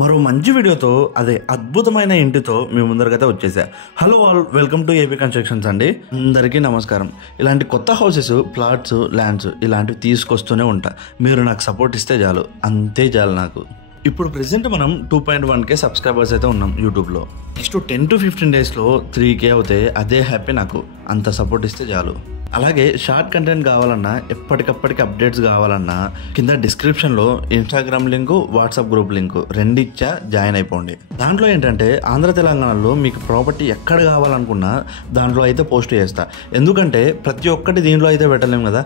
మరో మంచి వీడియోతో అదే అద్భుతమైన ఇంటితో మీ ముందరకైతే వచ్చేసా. Hello all, welcome to AP constructions అండి. అందరికీ నమస్కారం. ఇలాంటి కొత్త హౌసెస్, ప్లాట్స్, ల్యాండ్స్ ఇలాంటివి తీసుకొస్తూనే ఉంటా. మీరు నాకు సపోర్ట్ ఇస్తే చాలు, అంతే చాలు నాకు. ఇప్పుడు ప్రెసెంట్ మనం 2.1K సబ్స్క్రైబర్స్ అయితే ఉన్నాం యూట్యూబ్లో. నెక్స్ట్ 10 to 15 డేస్లో 3K అవుతే అదే హ్యాపీ నాకు. అంత సపోర్ట్ ఇస్తే చాలు. అలాగే షార్ట్ కంటెంట్ కావాలన్నా, ఎప్పటికప్పటికి అప్డేట్స్ కావాలన్నా కింద డిస్క్రిప్షన్లో Instagram link, WhatsApp group link రెండు ఇచ్చా, జాయిన్ అయిపోండి. దాంట్లో ఏంటంటే ఆంధ్ర తెలంగాణలో మీకు ప్రాపర్టీ ఎక్కడ కావాలనుకున్నా దాంట్లో అయితే పోస్ట్ చేస్తా. ఎందుకంటే ప్రతి ఒక్కటి దీంట్లో అయితే పెట్టలేము కదా.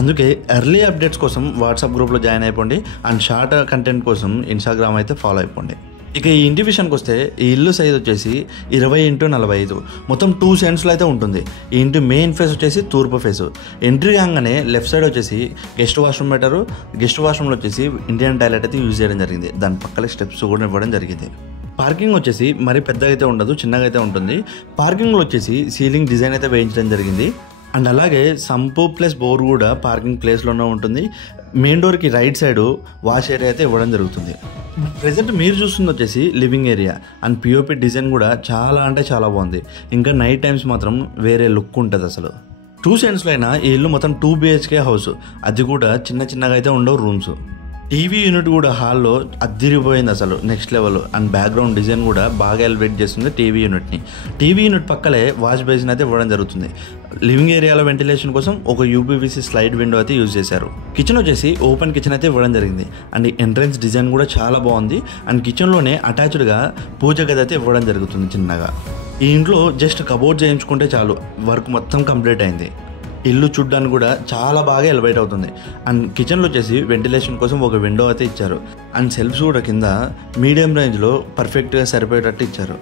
అందుకే ఎర్లీ అప్డేట్స్ కోసం వాట్సాప్ గ్రూప్లో జాయిన్ అయిపోండి. అండ్ షార్ట్ కంటెంట్ కోసం ఇన్స్టాగ్రామ్ అయితే ఫాలో అయిపోండి. ఇక ఈ ఇంటి విషయానికి వస్తే ఈ ఇల్లు సైజ్ వచ్చేసి 20x45, మొత్తం 2 సెంట్స్లో అయితే ఉంటుంది. ఈ ఇంటి మెయిన్ ఫేస్ వచ్చేసి తూర్పు ఫేసు. ఎంట్రీ కాగానే లెఫ్ట్ సైడ్ వచ్చేసి గెస్ట్ వాష్రూమ్ పెట్టారు. గెస్ట్ వాష్రూమ్లో వచ్చేసి ఇండియన్ టాయిలెట్ అయితే యూజ్ చేయడం జరిగింది. దాని పక్కన స్టెప్స్ కూడా ఇవ్వడం జరిగింది. పార్కింగ్ వచ్చేసి మరి పెద్దగా అయితే ఉండదు, చిన్నగా అయితే ఉంటుంది. పార్కింగ్లో వచ్చేసి సీలింగ్ డిజైన్ అయితే వేయించడం జరిగింది. అండ్ అలాగే సంపు ప్లస్ బోర్ కూడా పార్కింగ్ ప్లేస్లోనే ఉంటుంది. మెయిన్ డోర్కి రైట్ సైడ్ వాష్ ఏరియా అయితే ఇవ్వడం జరుగుతుంది. ప్రెజెంట్ మీరు చూస్తుంది వచ్చేసి living area. And POP design కూడా చాలా అంటే చాలా బాగుంది. ఇంకా నైట్ టైమ్స్ మాత్రం వేరే లుక్ ఉంటుంది అసలు. 2 సెంట్స్లో అయినా ఈ ఇల్లు మొత్తం 2 BHK హౌస్. అది కూడా చిన్నగా అయితే ఉండవు రూమ్స్. టీవీ యూనిట్ కూడా హాల్లో అద్దిరిపోయింది అసలు, next level. And background design కూడా బాగా ఎలివేట్ చేస్తుంది టీవీ యూనిట్ని. టీవీ యూనిట్ పక్కలే వాష్ బేసిన్ అయితే ఇవ్వడం జరుగుతుంది. లివింగ్ ఏరియాలో వెంటిలేషన్ కోసం ఒక యూపీవీసీ స్లైడ్ విండో అయితే యూజ్ చేశారు. కిచెన్ వచ్చేసి ఓపెన్ కిచెన్ అయితే ఇవ్వడం జరిగింది. అండ్ ఎంట్రన్స్ డిజైన్ కూడా చాలా బాగుంది. అండ్ కిచెన్లోనే అటాచ్డ్గా పూజ గది అయితే ఇవ్వడం జరుగుతుంది చిన్నగా. ఈ ఇంట్లో జస్ట్ కబోర్డ్ చేయించుకుంటే చాలు, వర్క్ మొత్తం కంప్లీట్ అయింది. ఇల్లు చూడ్డానికి కూడా చాలా బాగా ఎలివేట్ అవుతుంది. అండ్ కిచెన్లో వచ్చేసి వెంటిలేషన్ కోసం ఒక విండో అయితే ఇచ్చారు. అండ్ సెల్ఫ్స్ కూడా కింద మీడియం రేంజ్లో పర్ఫెక్ట్గా సరిపోయేటట్టు ఇచ్చారు.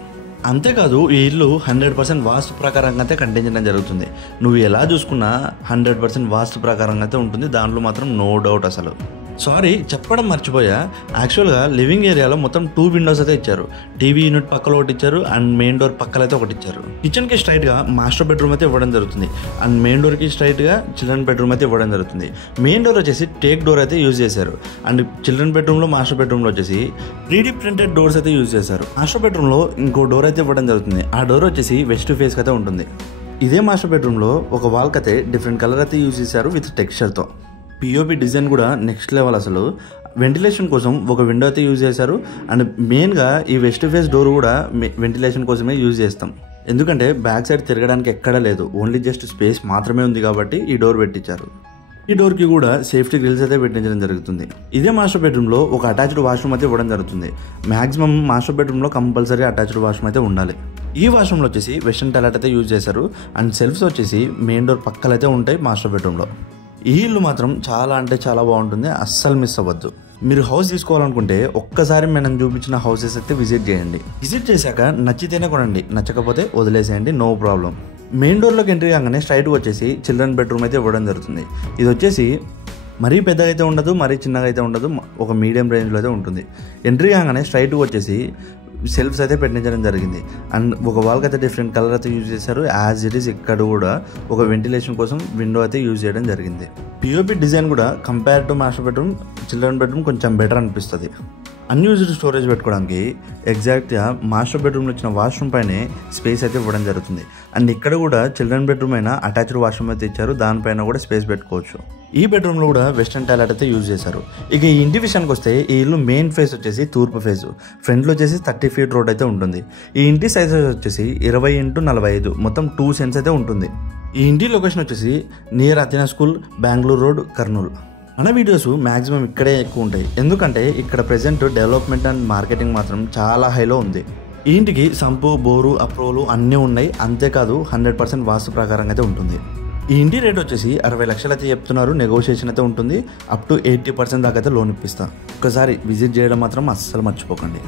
అంతేకాదు ఈ ఇల్లు 100% వాస్తు ప్రకారంగా అయితే కట్టించడం జరుగుతుంది. నువ్వు ఎలా చూసుకున్నా 100% వాస్తు ప్రకారంగా అయితే ఉంటుంది. దాంట్లో మాత్రం నో డౌట్ అసలు. సారీ చెప్పడం మర్చిపోయా, యాక్చువల్గా లివింగ్ ఏరియాలో మొత్తం 2 విండోస్ అయితే ఇచ్చారు. టీవీ యూనిట్ పక్కలో ఒకటి ఇచ్చారు. అండ్ మెయిన్ డోర్ పక్కల అయితే ఒకటి ఇచ్చారు. కిచెన్కి స్ట్రైట్గా మాస్టర్ బెడ్రూమ్ అయితే ఇవ్వడం జరుగుతుంది. అండ్ మెయిన్ డోర్కి స్ట్రైట్గా చిల్డ్రన్ బెడ్రూమ్ అయితే ఇవ్వడం జరుగుతుంది. మెయిన్ డోర్ వచ్చేసి టేక్ డోర్ అయితే యూజ్ చేశారు. అండ్ చిల్డ్రన్ బెడ్రూమ్లో, మాస్టర్ బెడ్రూమ్లో వచ్చేసి 3D ప్రింటెడ్ డోర్స్ అయితే యూజ్ చేశారు. మాస్టర్ బెడ్రూమ్లో ఇంకో డోర్ అయితే ఇవ్వడం జరుగుతుంది. ఆ డోర్ వచ్చేసి వెస్ట్ ఫేస్కి అయితే ఉంటుంది. ఇదే మాస్టర్ బెడ్రూమ్లో ఒక వాల్కి అయితే డిఫరెంట్ కలర్ అయితే యూజ్ చేశారు విత్ టెక్స్చర్తో. పిఓపి డిజైన్ కూడా నెక్స్ట్ లెవెల్ అసలు. వెంటిలేషన్ కోసం ఒక విండో అయితే యూజ్ చేశారు. అండ్ మెయిన్గా ఈ వెస్ట్ ఫేస్ డోర్ కూడా వెంటిలేషన్ కోసమే యూజ్ చేస్తాం. ఎందుకంటే బ్యాక్ సైడ్ తిరగడానికి ఎక్కడా లేదు, ఓన్లీ జస్ట్ స్పేస్ మాత్రమే ఉంది కాబట్టి ఈ డోర్ పెట్టించారు. ఈ డోర్కి కూడా సేఫ్టీ గ్రిల్స్ అయితే పెట్టించడం జరుగుతుంది. ఇదే మాస్టర్ బెడ్రూమ్లో ఒక అటాచ్డ్ వాష్రూమ్ అయితే ఇవ్వడం జరుగుతుంది. మ్యాక్సిమం మాస్టర్ బెడ్రూమ్లో కంపల్సరీ అటాచ్డ్ వాష్రూమ్ అయితే ఉండాలి. ఈ వాష్రూమ్లో వచ్చేసి వెస్టర్న్ టాయిలెట్ అయితే యూజ్ చేశారు. అండ్ సెల్ఫ్స్ వచ్చేసి మెయిన్ డోర్ పక్కలైతే ఉంటాయి మాస్టర్ బెడ్రూమ్లో. ఈ ఇల్లు మాత్రం చాలా అంటే చాలా బాగుంటుంది, అస్సలు మిస్ అవ్వద్దు. మీరు హౌస్ తీసుకోవాలనుకుంటే ఒక్కసారి మనం చూపించిన హౌసెస్ అయితే విజిట్ చేయండి. విజిట్ చేశాక నచ్చితేనే కొనండి, నచ్చకపోతే వదిలేసేయండి, నో ప్రాబ్లం. మెయిన్ డోర్లోకి ఎంట్రీ కాగానే స్ట్రైట్గా వచ్చేసి చిల్డ్రన్ బెడ్రూమ్ అయితే ఇవ్వడం జరుగుతుంది. ఇది వచ్చేసి మరీ పెద్దగా అయితే ఉండదు, మరీ చిన్నగా అయితే ఉండదు, ఒక మీడియం రేంజ్లో అయితే ఉంటుంది. ఎంట్రీ కాగానే స్ట్రైట్గా వచ్చేసి సెల్ఫ్స్ అయితే పెట్టించడం జరిగింది. అండ్ ఒక వాల్కి అయితే డిఫరెంట్ కలర్ అయితే యూజ్ చేశారు. యాజ్ ఇట్ ఈస్ ఇక్కడ కూడా ఒక వెంటిలేషన్ కోసం విండో అయితే యూజ్ చేయడం జరిగింది. పిఓపి డిజైన్ కూడా compare to master bedroom, children bedroom కొంచెం బెటర్ అనిపిస్తుంది. అన్యూజ్డ్ స్టోరేజ్ పెట్టుకోవడానికి ఎగ్జాక్ట్గా మాస్టర్ బెడ్రూమ్లో ఇచ్చిన వాష్రూమ్ పైనే స్పేస్ అయితే ఇవ్వడం జరుగుతుంది. అండ్ ఇక్కడ కూడా చిల్డ్రన్ బెడ్రూమ్ అయినా అటాచ్డ్ వాష్రూమ్ అయితే ఇచ్చారు, దానిపైన కూడా స్పేస్ పెట్టుకోవచ్చు. ఈ బెడ్రూమ్లో కూడా వెస్టర్న్ టాయిలెట్ అయితే యూజ్ చేశారు. ఇక ఈ ఇంటి విషయానికి వస్తే ఈ ఇల్లు మెయిన్ ఫేస్ వచ్చేసి తూర్పు ఫేసు. ఫ్రంట్లో వచ్చేసి 30 feet రోడ్ అయితే ఉంటుంది. ఈ ఇంటి సైజ్ వచ్చేసి 20x45, మొత్తం 2 సెంట్స్ అయితే ఉంటుంది. ఈ ఇంటి లొకేషన్ వచ్చేసి near Athena school, Bengaluru road, Kurnool. మన వీడియోస్ మ్యాక్సిమం ఇక్కడే ఎక్కువ ఉంటాయి, ఎందుకంటే ఇక్కడ ప్రెజెంట్ డెవలప్మెంట్ అండ్ మార్కెటింగ్ మాత్రం చాలా హైలో ఉంది. ఈ ఇంటికి సంపు, బోరు, అప్రూవల్ అన్నీ ఉన్నాయి. అంతేకాదు 100% వాస్తు ప్రకారంగా అయితే ఉంటుంది. ఈ ఇంటి రేట్ వచ్చేసి 60 లక్షలు అయితే చెప్తున్నారు. నెగోషియేషన్ అయితే ఉంటుంది. అప్ టు 80% దాకా అయితే లోన్ ఇప్పిస్తా. ఒకసారి విజిట్ చేయడం మాత్రం అస్సలు మర్చిపోకండి.